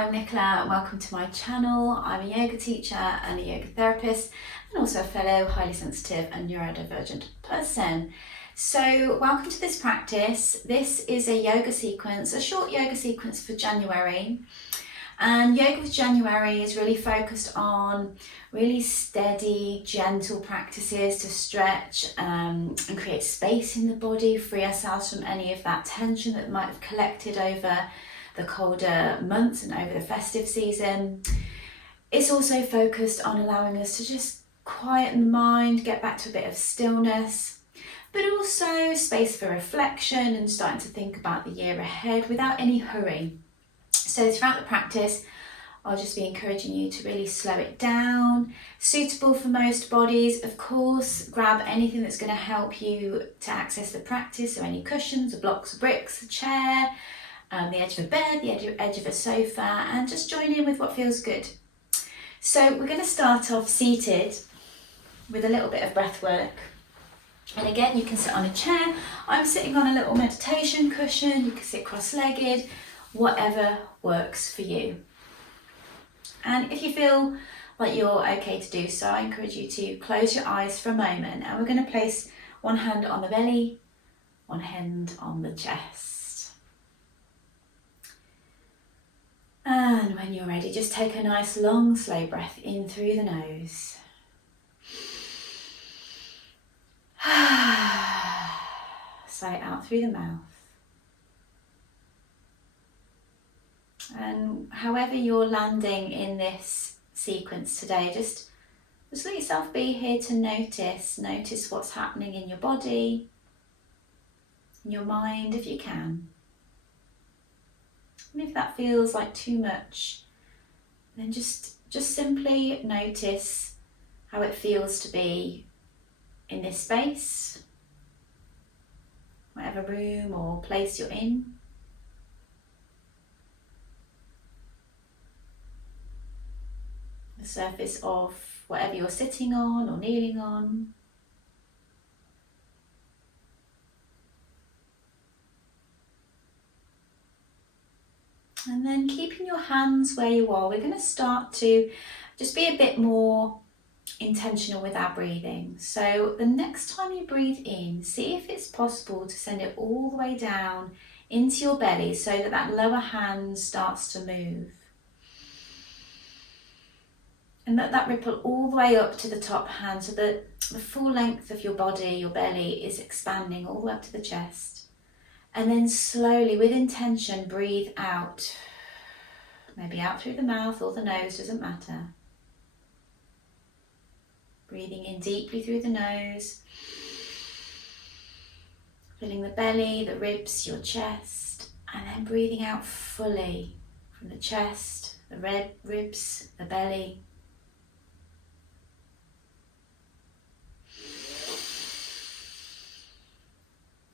I'm Nicola and welcome to my channel. I'm a yoga teacher and a yoga therapist and also a fellow highly sensitive and neurodivergent person. So welcome to this practice. This is a yoga sequence, a short yoga sequence for January. And Yoga with January is really focused on really steady, gentle practices to stretch and create space in the body, free ourselves from any of that tension that might have collected over the colder months and over the festive season. It's also focused on allowing us to just quieten the mind, get back to a bit of stillness, but also space for reflection and starting to think about the year ahead without any hurry. So throughout the practice, I'll just be encouraging you to really slow it down. Suitable for most bodies, of course. Grab anything that's going to help you to access the practice, so any cushions, or blocks, or bricks, a chair, the edge of a bed, the edge of a sofa, and just join in with what feels good. So we're going to start off seated with a little bit of breath work. And again, you can sit on a chair. I'm sitting on a little meditation cushion. You can sit cross-legged, whatever works for you. And if you feel like you're okay to do so, I encourage you to close your eyes for a moment, and we're going to place one hand on the belly, one hand on the chest. And when you're ready, just take a nice long slow breath in through the nose. Sigh it out through the mouth. And however you're landing in this sequence today, just let yourself be here to notice what's happening in your body, in your mind if you can. And if that feels like too much, then just simply notice how it feels to be in this space, whatever room or place you're in. The surface of whatever you're sitting on or kneeling on. And then keeping your hands where you are, we're going to start to just be a bit more intentional with our breathing. So the next time you breathe in, see if it's possible to send it all the way down into your belly so that lower hand starts to move. And let that ripple all the way up to the top hand so that the full length of your body, your belly, is expanding all the way up to the chest. And then slowly, with intention, breathe out. Maybe out through the mouth or the nose, doesn't matter. Breathing in deeply through the nose. Filling the belly, the ribs, your chest. And then breathing out fully from the chest, the ribs, the belly.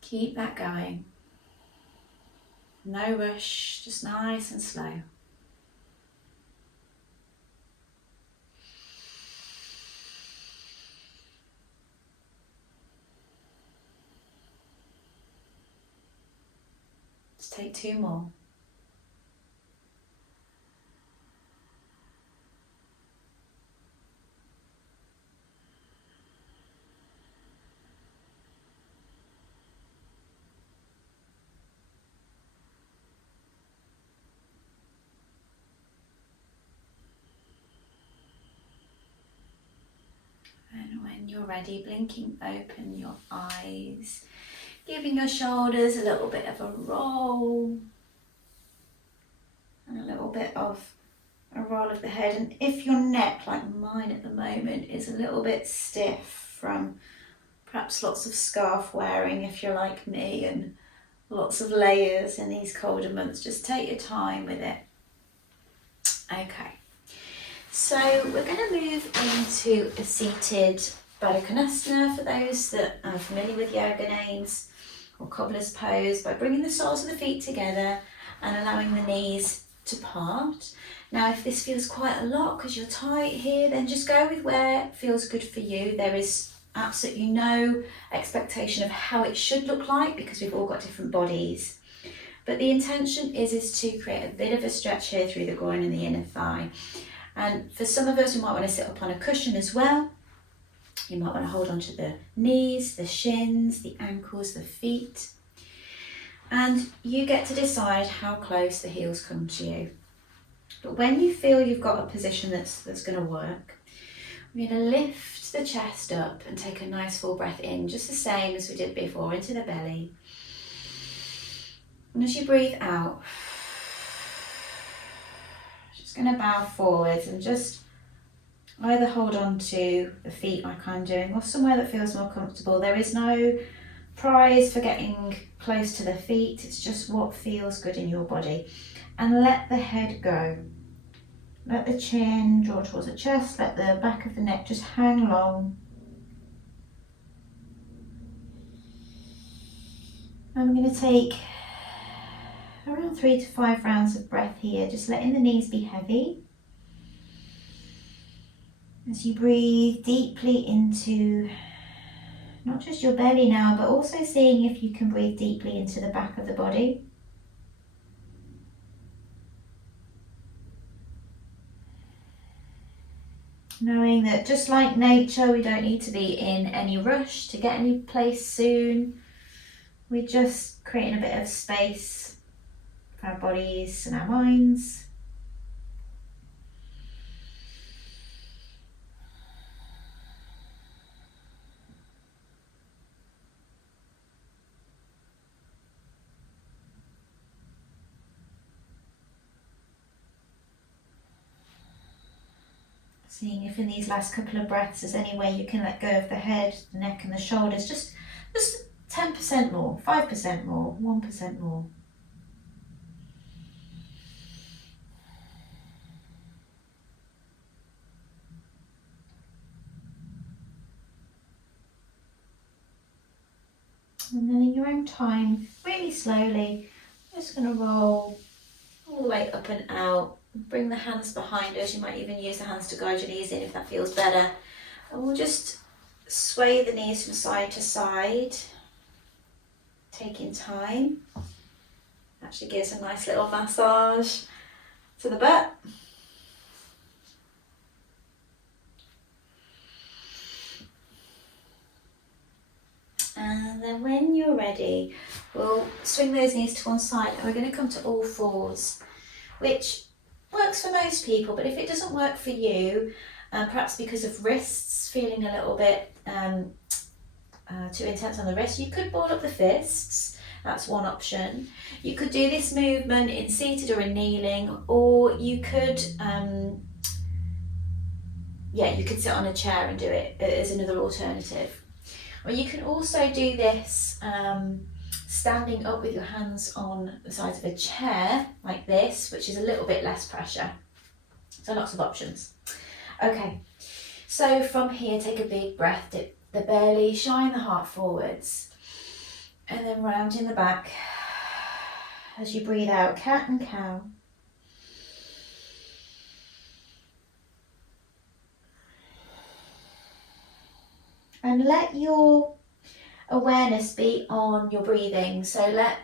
Keep that going. No rush, just nice and slow. Let's take two more. And when you're ready, blinking open your eyes, giving your shoulders a little bit of a roll and a little bit of a roll of the head. And if your neck, like mine at the moment, is a little bit stiff from perhaps lots of scarf wearing, if you're like me, and lots of layers in these colder months, just take your time with it. Okay. So we're going to move into a seated Baddha Konasana for those that are familiar with yoga names, or cobbler's pose, by bringing the soles of the feet together and allowing the knees to part. Now if this feels quite a lot because you're tight here, then just go with where feels good for you. There is absolutely no expectation of how it should look like because we've all got different bodies. But the intention is to create a bit of a stretch here through the groin and the inner thigh. And for some of us, we might want to sit up on a cushion as well. You might want to hold on to the knees, the shins, the ankles, the feet. And you get to decide how close the heels come to you. But when you feel you've got a position that's going to work, we're going to lift the chest up and take a nice full breath in, just the same as we did before, into the belly. And as you breathe out, just going to bow forwards and just either hold on to the feet like I'm doing, or somewhere that feels more comfortable. There is no prize for getting close to the feet, it's just what feels good in your body. And let the head go. Let the chin draw towards the chest, let the back of the neck just hang long. I'm going to take around 3 to 5 rounds of breath here, just letting the knees be heavy. As you breathe deeply into not just your belly now, but also seeing if you can breathe deeply into the back of the body. Knowing that just like nature, we don't need to be in any rush to get any place soon. We're just creating a bit of space for our bodies and our minds. Seeing if in these last couple of breaths there's any way you can let go of the head, the neck and the shoulders, just 10% more, 5% more, 1% more. And then in your own time, really slowly, just going to roll all the way up and out. Bring the hands behind us. You might even use the hands to guide your knees in if that feels better. And we'll just sway the knees from side to side, taking time. Actually gives a nice little massage to the butt. And then when you're ready, we'll swing those knees to one side and we're going to come to all fours, which works for most people, but if it doesn't work for you, perhaps because of wrists feeling a little bit too intense on the wrist, you could ball up the fists. That's one option. You could do this movement in seated or in kneeling, or you could you could sit on a chair and do it as another alternative. Or you can also do this standing up with your hands on the sides of a chair like this, which is a little bit less pressure. So lots of options. Okay, so from here, take a big breath, dip the belly, shine the heart forwards, and then round in the back. As you breathe out, cat and cow. And let your awareness be on your breathing. So let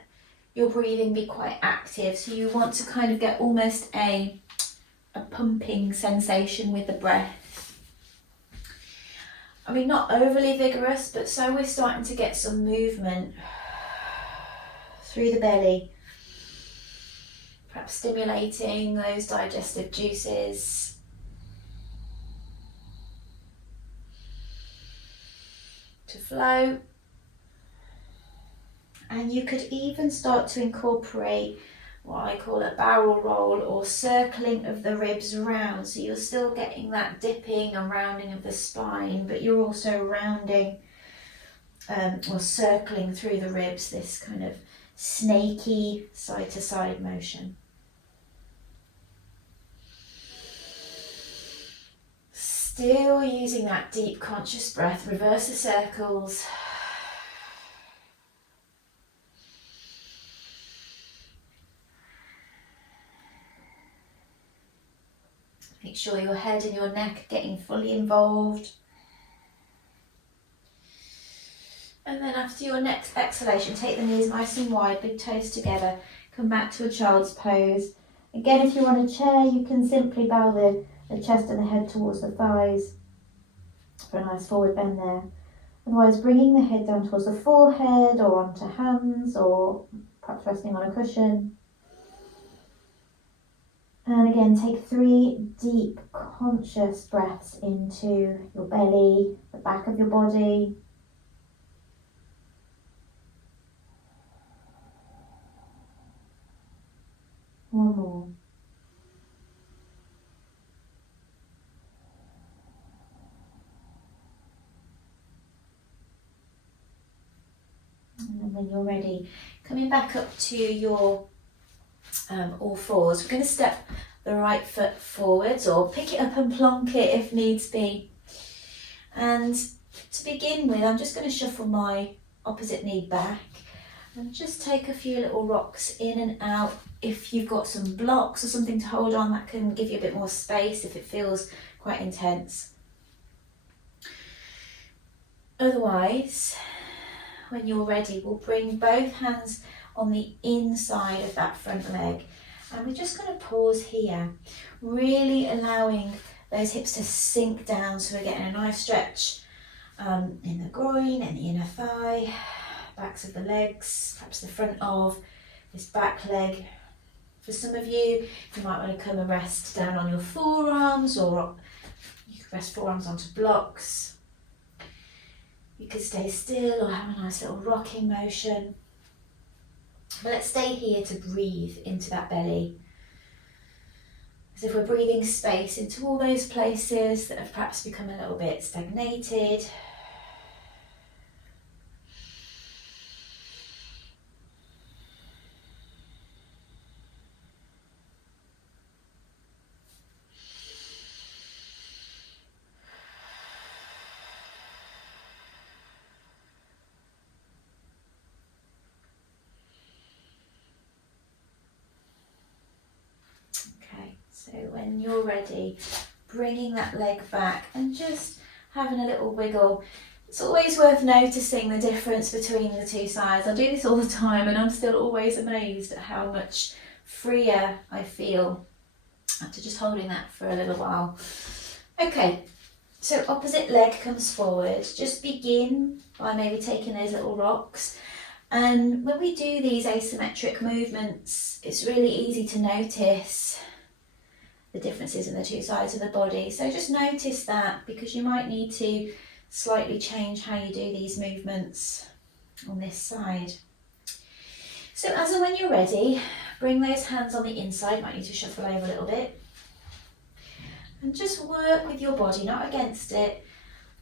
your breathing be quite active. So you want to kind of get almost a pumping sensation with the breath. I mean, not overly vigorous, but so we're starting to get some movement through the belly. Perhaps stimulating those digestive juices. To flow. And you could even start to incorporate what I call a barrel roll or circling of the ribs round. So you're still getting that dipping and rounding of the spine, but you're also rounding or circling through the ribs, this kind of snaky side to side motion. Still using that deep conscious breath, reverse the circles. Make sure your head and your neck are getting fully involved. And then after your next exhalation, take the knees nice and wide, big toes together. come back to a child's pose. Again, if you're on a chair, you can simply bow the chest and the head towards the thighs for a nice forward bend there. Otherwise, bringing the head down towards the forehead or onto hands, or perhaps resting on a cushion. And again, take 3 deep, conscious breaths into your belly, the back of your body. One more. And then when you're ready, coming back up to your all fours, we're going to step the right foot forwards or pick it up and plonk it if needs be. And to begin with, I'm just going to shuffle my opposite knee back and just take a few little rocks in and out. If you've got some blocks or something to hold on, that can give you a bit more space if it feels quite intense. Otherwise, when you're ready, we'll bring both hands on the inside of that front leg. And we're just going to pause here, really allowing those hips to sink down so we're getting a nice stretch in the groin and the inner thigh, backs of the legs, perhaps the front of this back leg. For some of you, you might want to come and rest down on your forearms, or you could rest forearms onto blocks. You could stay still or have a nice little rocking motion. But let's stay here to breathe into that belly. As if we're breathing space into all those places that have perhaps become a little bit stagnated. So when you're ready, bringing that leg back and just having a little wiggle. It's always worth noticing the difference between the two sides. I do this all the time and I'm still always amazed at how much freer I feel after just holding that for a little while. Okay, so opposite leg comes forward. Just begin by maybe taking those little rocks. And when we do these asymmetric movements, it's really easy to notice the differences in the two sides of the body. So just notice that, because you might need to slightly change how you do these movements on this side. So as and when you're ready, bring those hands on the inside. Might need to shuffle over a little bit. And just work with your body, not against it.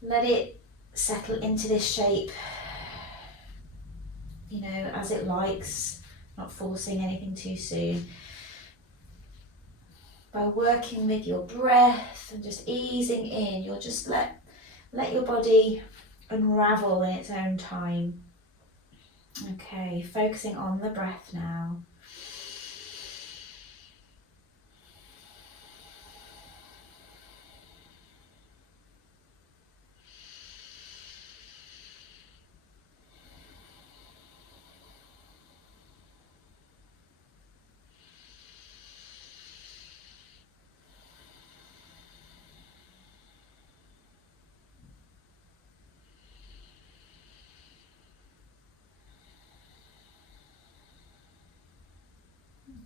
Let it settle into this shape, you know, as it likes, not forcing anything too soon. By working with your breath and just easing in, you'll just let your body unravel in its own time. Okay, focusing on the breath now.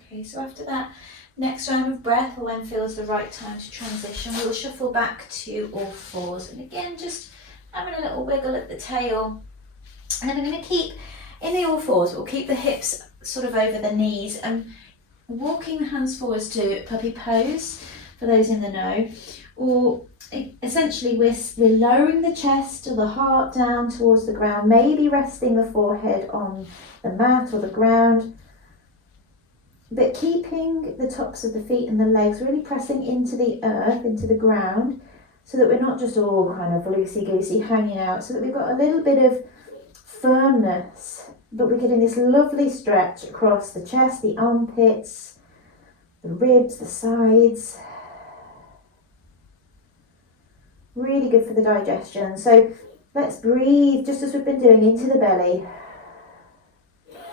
Okay, so after that next round of breath, or when feels the right time to transition, we'll shuffle back to all fours. And again, just having a little wiggle at the tail. And then we're going to keep in the all fours, we'll keep the hips sort of over the knees and walking the hands forwards to puppy pose, for those in the know. Or essentially we're lowering the chest or the heart down towards the ground, maybe resting the forehead on the mat or the ground. But keeping the tops of the feet and the legs really pressing into the earth, into the ground, so that we're not just all kind of loosey-goosey hanging out, so that we've got a little bit of firmness, but we're getting this lovely stretch across the chest, the armpits, the ribs, the sides. Really good for the digestion. So let's breathe just as we've been doing, into the belly. And then we're going to keep in the all fours, we'll keep the hips sort of over the knees and we'll shuffle back to all fours. And again, just having a little wiggle at the tail. So let's breathe just as we've been doing, into the belly. And then we're going to keep in the all fours, we'll keep the hips sort of over the knees and we'll shuffle back to all fours. And again, just having a little wiggle at the tail.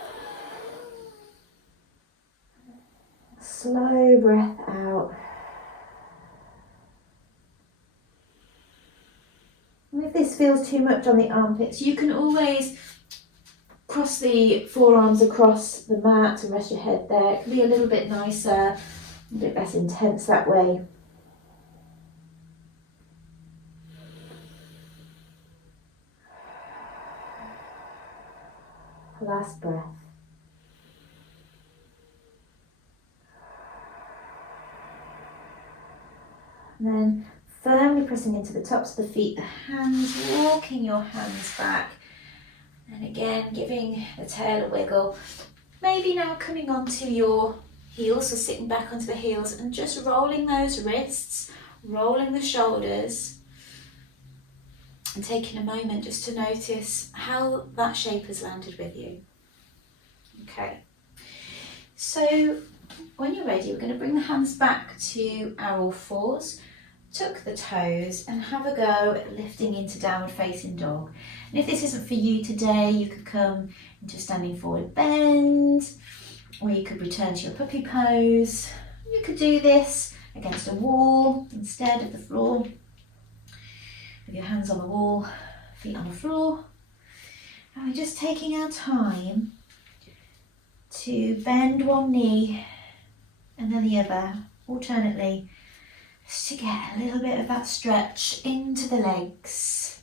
slow breath out. And if this feels too much on the armpits, you can always cross the forearms across the mat and rest your head there. It can be a little bit nicer, a bit less intense that way. Last breath. And then firmly pressing into the tops of the feet, the hands, walking your hands back. And again, giving the tail a wiggle. Maybe now coming onto your heels, so sitting back onto the heels and just rolling those wrists, rolling the shoulders, and taking a moment just to notice how that shape has landed with you. Okay, so when you're ready, we're going to bring the hands back to our all fours, tuck the toes and have a go at lifting into downward facing dog. And if this isn't for you today, you could come into standing forward bend, or you could return to your puppy pose. You could do this against a wall instead of the floor, with your hands on the wall, feet on the floor. And we're just taking our time to bend one knee and then the other, alternately, just to get a little bit of that stretch into the legs.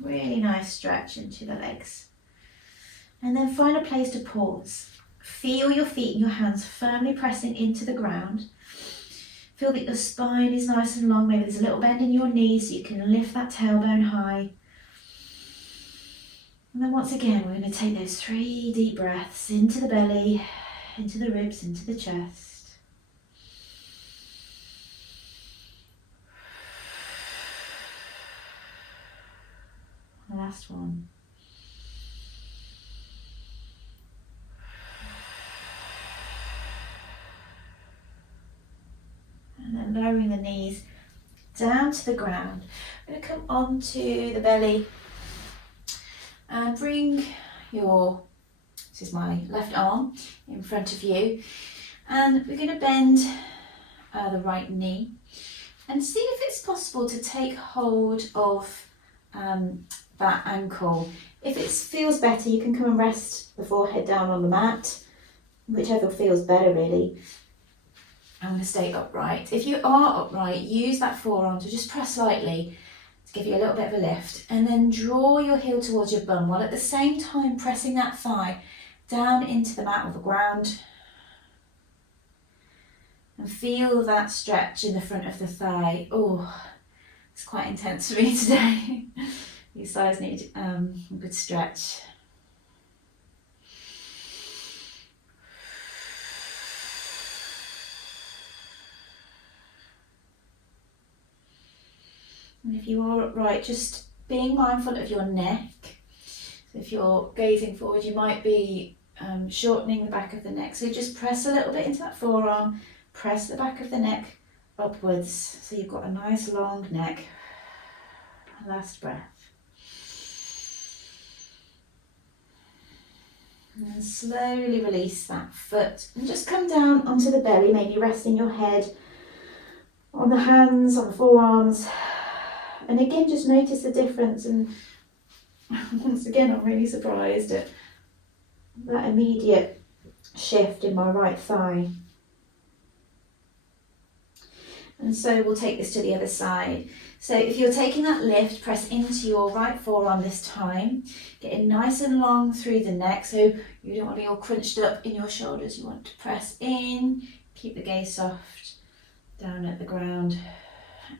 Really nice stretch into the legs. And then find a place to pause. Feel your feet and your hands firmly pressing into the ground. Feel that your spine is nice and long. Maybe there's a little bend in your knees so you can lift that tailbone high. And then once again, we're going to take those 3 deep breaths into the belly, into the ribs, into the chest. Last one. And then lowering the knees down to the ground. I'm going to come onto the belly and bring this is my left arm in front of you, and we're going to bend the right knee and see if it's possible to take hold of that ankle. If it feels better, you can come and rest the forehead down on the mat, whichever feels better really. I'm going to stay upright. If you are upright, use that forearm to just press lightly to give you a little bit of a lift, and then draw your heel towards your bum while at the same time pressing that thigh down into the mat or the ground. And feel that stretch in the front of the thigh. Oh, it's quite intense for me today. These thighs need a good stretch. And if you are upright, just being mindful of your neck. So if you're gazing forward, you might be shortening the back of the neck. So just press a little bit into that forearm, press the back of the neck upwards. So you've got a nice long neck. Last breath. And then slowly release that foot and just come down onto the belly, maybe resting your head on the hands, on the forearms. And again, just notice the difference. And once again, I'm really surprised at that immediate shift in my right thigh. And so we'll take this to the other side. So if you're taking that lift, press into your right forearm this time. Getting nice and long through the neck, so you don't want to be all crunched up in your shoulders. You want to press in, keep the gaze soft, down at the ground.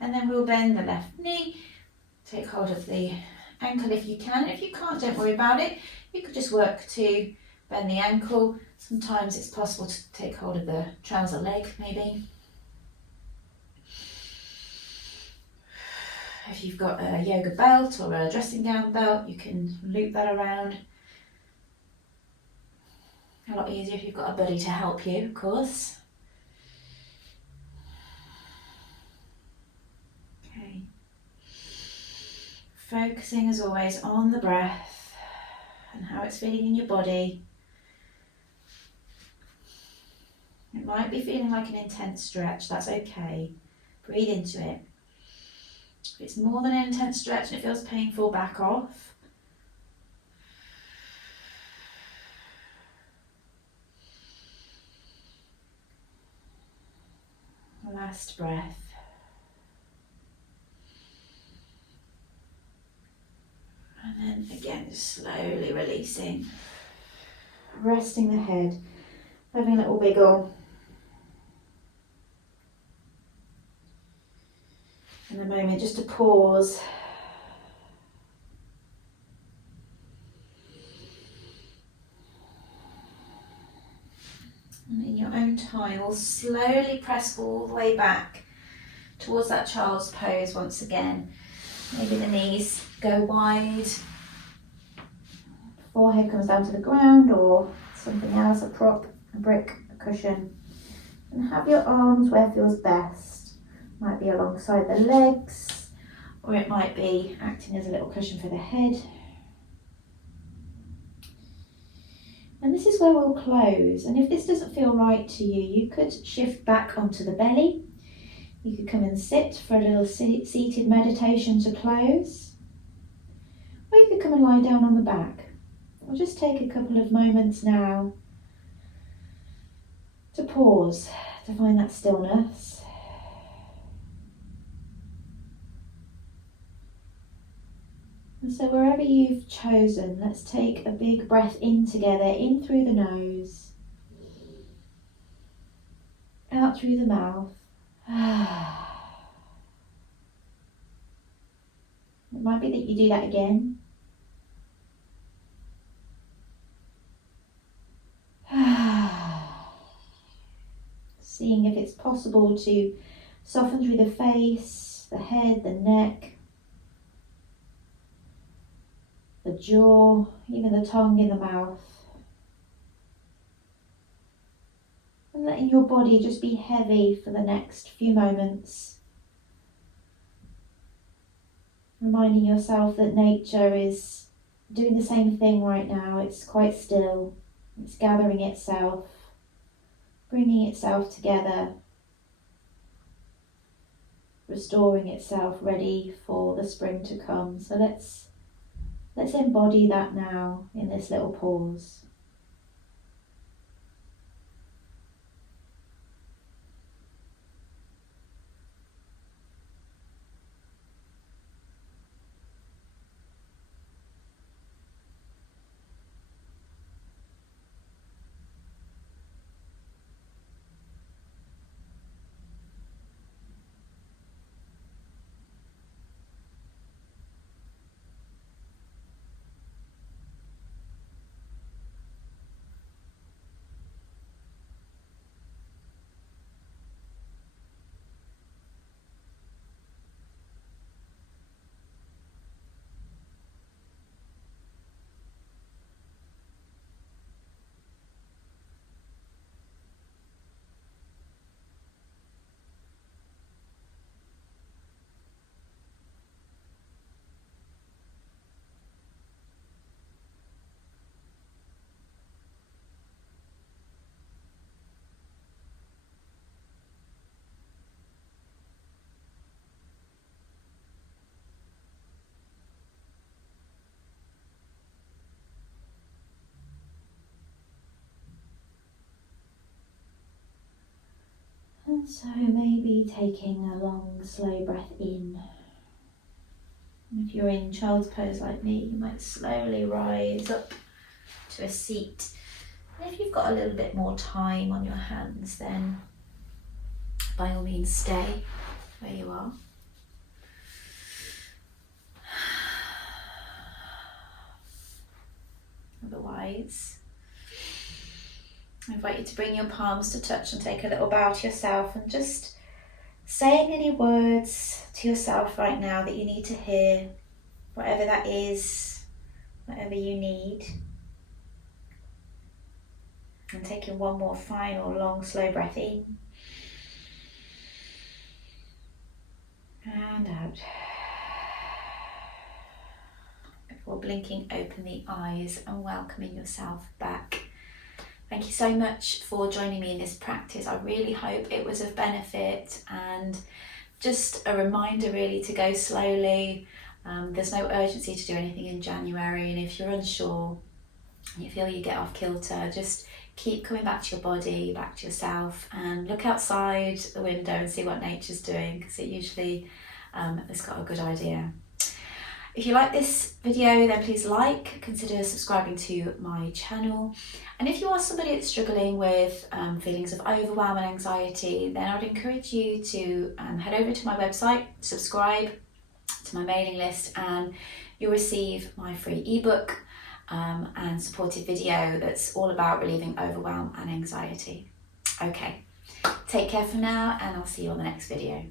And then we'll bend the left knee, take hold of the ankle if you can. If you can't, don't worry about it. You could just work to bend the ankle. Sometimes it's possible to take hold of the trouser leg, maybe. If you've got a yoga belt or a dressing gown belt, you can loop that around. A lot easier if you've got a buddy to help you, of course. Okay. Focusing as always on the breath and how it's feeling in your body. It might be feeling like an intense stretch, that's okay. Breathe into it. If it's more than an intense stretch and it feels painful, back off. Last breath. And then again, just slowly releasing. Resting the head, having a little wiggle. And a moment just to pause. And in your own time, we'll slowly press all the way back towards that child's pose once again. Maybe the knees go wide, forehead comes down to the ground or something else, a prop, a brick, a cushion. And have your arms where it feels best. Might be alongside the legs, or it might be acting as a little cushion for the head. And this is where we'll close. And if this doesn't feel right to you, you could shift back onto the belly. You could come and sit for a little seated meditation to close. Or you could come and lie down on the back. We'll just take a couple of moments now to pause, to find that stillness. And so wherever you've chosen, let's take a big breath in together, in through the nose, out through the mouth. It might be that you do that again. Seeing if it's possible to soften through the face, the head, the neck, the jaw, even the tongue in the mouth. And letting your body just be heavy for the next few moments. Reminding yourself that nature is doing the same thing right now. It's quite still. It's gathering itself, bringing itself together, restoring itself, ready for the spring to come. So let's embody that now in this little pause. And so maybe taking a long, slow breath in. And if you're in child's pose like me, you might slowly rise up to a seat. And if you've got a little bit more time on your hands, then by all means stay where you are. Otherwise, I invite you to bring your palms to touch and take a little bow to yourself and just saying any words to yourself right now that you need to hear, whatever that is, whatever you need. And taking one more final long slow breath in and out. Before blinking open the eyes and welcoming yourself back Thank you so much for joining me in this practice. I really hope it was of benefit, and just a reminder really to go slowly. There's no urgency to do anything in January, and if you're unsure and you feel you get off kilter, just keep coming back to your body, back to yourself, and look outside the window and see what nature's doing, because it usually has got a good idea. If you like this video, then please consider subscribing to my channel. And if you are somebody that's struggling with feelings of overwhelm and anxiety, then I would encourage you to head over to my website, subscribe to my mailing list, and you'll receive my free ebook and supported video that's all about relieving overwhelm and anxiety. Okay, take care for now, and I'll see you on the next video.